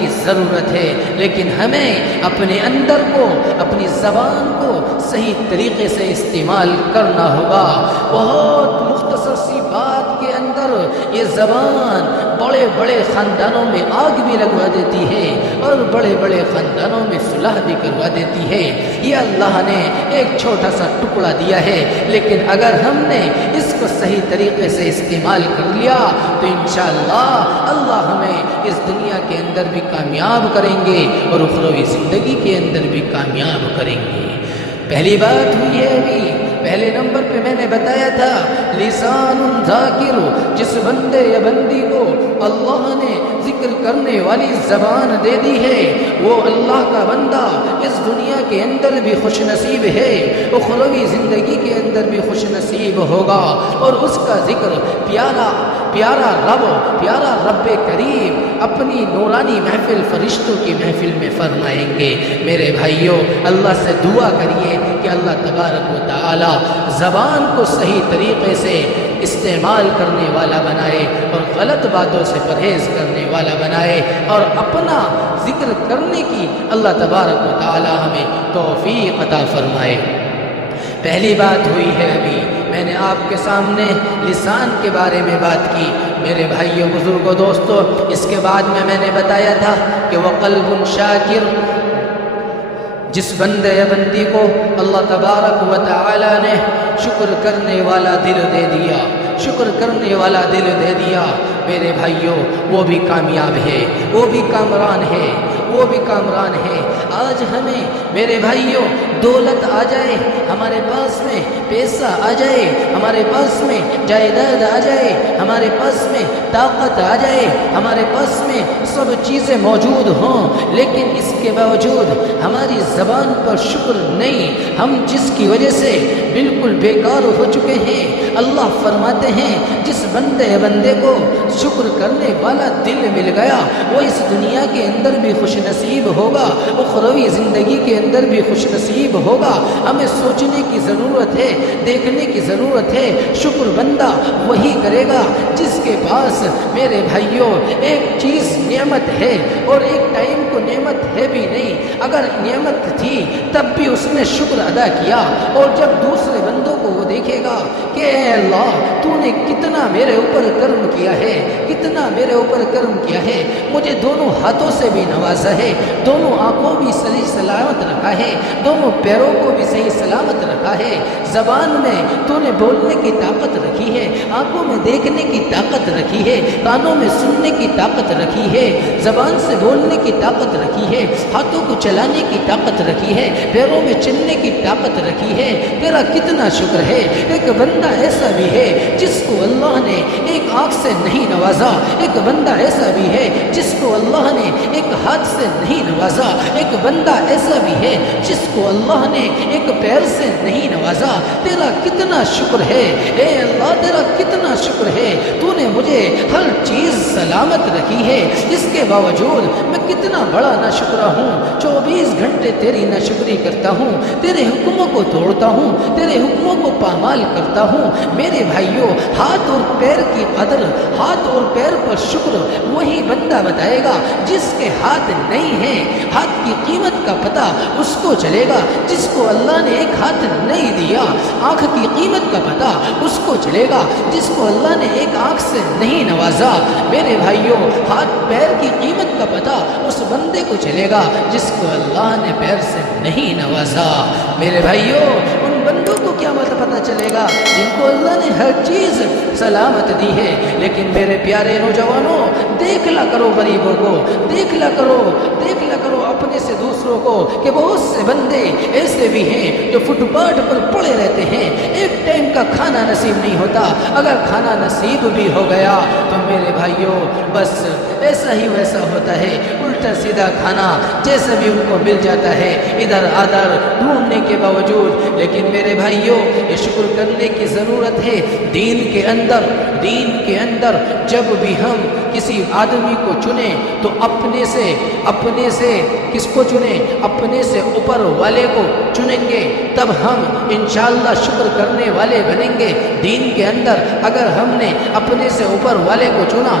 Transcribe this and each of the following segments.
کی ضرورت ہے، لیکن ہمیں اپنے اندر کو، اپنی زبان کو صحیح طریقے سے استعمال کرنا ہوگا۔ بہت مختصر سی بات کے اندر یہ زبان بڑے بڑے خاندانوں میں آگ بھی لگوا دیتی ہے اور بڑے بڑے خاندانوں میں صلح بھی کروا دیتی ہے۔ یہ اللہ نے ایک چھوٹا سا ٹکڑا دیا ہے، لیکن اگر ہم نے اس کو صحیح طریقے سے استعمال کر لیا تو انشاءاللہ اللہ ہمیں اس دنیا کے اندر بھی کامیاب کریں گے اور اخروی زندگی کے اندر بھی کامیاب کریں گے۔ پہلی بات ہوئی ہے ابھی پہلے نمبر پہ میں نے بتایا تھا، لسان ذاکر، جس بندے یا بندی کو اللہ نے ذکر کرنے والی زبان دے دی ہے، وہ اللہ کا بندہ اس دنیا کے اندر بھی خوش نصیب ہے، اخروی زندگی کے اندر بھی خوش نصیب ہوگا، اور اس کا ذکر پیارا رب کریم اپنی نورانی محفل فرشتوں کی محفل میں فرمائیں گے۔ میرے بھائیوں، اللہ سے دعا کریے کہ اللہ تبارک و تعالی زبان کو صحیح طریقے سے استعمال کرنے والا بنائے اور غلط باتوں سے پرہیز کرنے والا بنائے، اور اپنا ذکر کرنے کی اللہ تبارک و تعالی ہمیں توفیق عطا فرمائے۔ پہلی بات ہوئی ہے ابھی میں نے آپ کے سامنے لسان کے بارے میں بات کی۔ میرے بھائیوں، بزرگوں، دوستو، اس کے بعد میں نے بتایا تھا کہ وہ قلب شاکر، جس بندے یا بندی کو اللہ تبارک و تعالی نے شکر کرنے والا دل دے دیا، شکر کرنے والا دل دے دیا، میرے بھائیوں، وہ بھی کامیاب ہے، وہ بھی کامران ہے، وہ بھی کامران ہے۔ آج ہمیں میرے بھائیوں دولت آ جائے، ہمارے پاس میں پیسہ آ جائے، ہمارے پاس میں جائیداد آ جائے، ہمارے پاس میں طاقت آ جائے، ہمارے پاس میں سب چیزیں موجود ہوں، لیکن اس کے باوجود ہماری زبان پر شکر نہیں، ہم جس کی وجہ سے بالکل بیکار ہو چکے ہیں۔ اللہ فرماتے ہیں جس بندے کو شکر کرنے والا دل مل گیا، وہ اس دنیا کے اندر بھی خوش نصیب ہوگا، اخروی زندگی کے اندر بھی خوش نصیب ہوگا۔ ہمیں سوچنے کی ضرورت ہے، دیکھنے کی ضرورت ہے، شکر بندہ وہی کرے گا جس کے پاس میرے بھائیوں ایک چیز نعمت ہے اور ایک ٹائم کو نعمت ہے بھی نہیں، اگر نعمت تھی تب بھی اس نے شکر ادا کیا، اور جب دوسرے بندوں کو وہ دیکھے گا کہ اے اللہ تو نے کتنا میرے اوپر کرم کیا ہے، کتنا میرے اوپر کرم کیا ہے، مجھے دونوں ہاتھوں سے بھی نوازا ہے، دونوں آنکھوں بھی صحیح سلامت رکھا ہے، دونوں پیروں کو بھی صحیح سلامت رکھا ہے، زبان میں تو نے بولنے کی طاقت رکھی ہے، آنکھوں میں دیکھنے کی طاقت رکھی ہے، کانوں میں سننے کی طاقت رکھی ہے، زبان سے بولنے کی طاقت رکھی ہے، ہاتھوں کو چلانے کی طاقت رکھی ہے، پیروں میں چلنے کی طاقت رکھی ہے، تیرا کتنا شکر ہے۔ ایک بندہ ایسا بھی ہے جس کو اللہ نے ایک آنکھ سے نہیں نوازا، ایک بندہ ایسا بھی ہے جس کو اللہ نے ایک ہاتھ سے نہیں نوازا، ایک بندہ ایسا بھی ہے جس کو اللہ نے ایک پیر سے نہیں نوازا۔ تیرا کتنا شکر ہے اے اللہ، تیرا کتنا شکر ہے، تو نے مجھے ہر چیز سلامت رکھی ہے، اس کے باوجود میں کتنا بڑا ناشکرا ہوں، 24 گھنٹے تیری ناشکری کرتا ہوں، تیرے حکموں کو توڑتا ہوں، تیرے حکموں کو پامال کرتا ہوں۔ میرے بھائیوں، ہاتھ اور پیر کی قدر، ہاتھ اور پیر پر شکر وہی بندہ بتائے گا جس کے ہاتھ نہیں ہیں۔ ہاتھ کی قیمت کا پتہ اس کو چلے گا جس کو اللہ نے ایک ہاتھ نہیں دیا، آنکھ کی قیمت کا پتہ اس کو چلے گا جس کو اللہ نے ایک آنکھ سے نہیں نوازا۔ میرے بھائیوں، ہاتھ پیر کی قیمت کا پتہ اس بندے کو چلے گا جس کو اللہ نے پیر سے نہیں نوازا۔ میرے بھائیوں، ان بندوں کو کیا پتہ چلے گا جن کو اللہ نے ہر چیز سلامت دی ہے۔ لیکن میرے پیارے نوجوانوں، دیکھ لا کرو غریبوں کو، دیکھ لا کرو اپنے سے دوسروں کو کہ بہت سے بندے ایسے بھی ہیں جو فٹ پاتھ پر پڑے رہتے ہیں، ایک ٹائم کا کھانا نصیب نہیں ہوتا، اگر کھانا نصیب بھی ہو گیا تو میرے بھائیوں بس ایسا ہی ویسا ہوتا ہے، الٹا سیدھا کھانا جیسا بھی ان کو مل جاتا ہے، ادھر ادھر ڈھونڈنے کے باوجود۔ لیکن میرے بھائیوں، یہ شکر کرنے کی ضرورت ہے۔ دین کے اندر جب بھی ہم کسی آدمی کو چنیں تو اپنے سے کس کو چنیں؟ اپنے سے اوپر والے کو چنیں گے، تب ہم انشاءاللہ شکر کرنے والے بنیں گے۔ دین کے اندر اگر ہم نے اپنے سے اوپر والے کو چنا،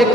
1